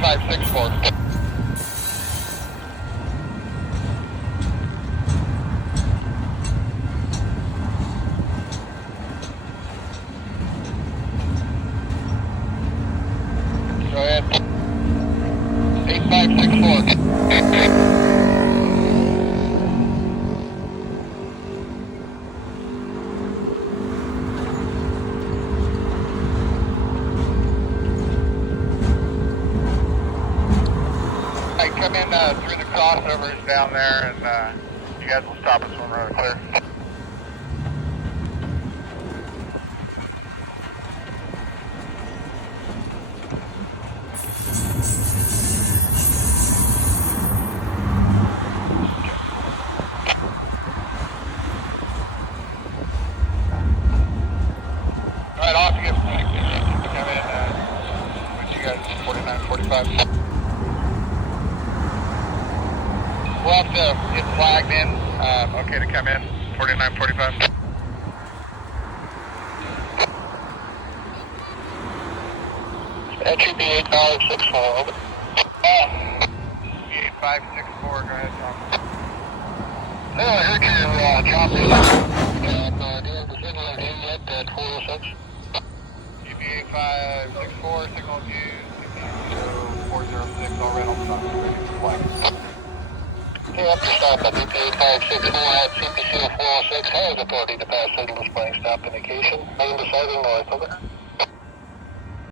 8564. Go ahead. 8564. Come in through the crossovers down there, and you guys will stop us when we're clear. All right, off you get. Come in with you guys 4945. We'll have to get flagged in. Okay to come in, 4945. Entry B8564, over. B8564, go ahead, John. No, I heard your job. Do you have the signal of you yet at 406? B8564, signal of you, 406, all red on the top, ready for flag. Okay, up to stop at BP8564 at CPC 406. Has authority to pass signal displaying stop indication. Main deciding north, over.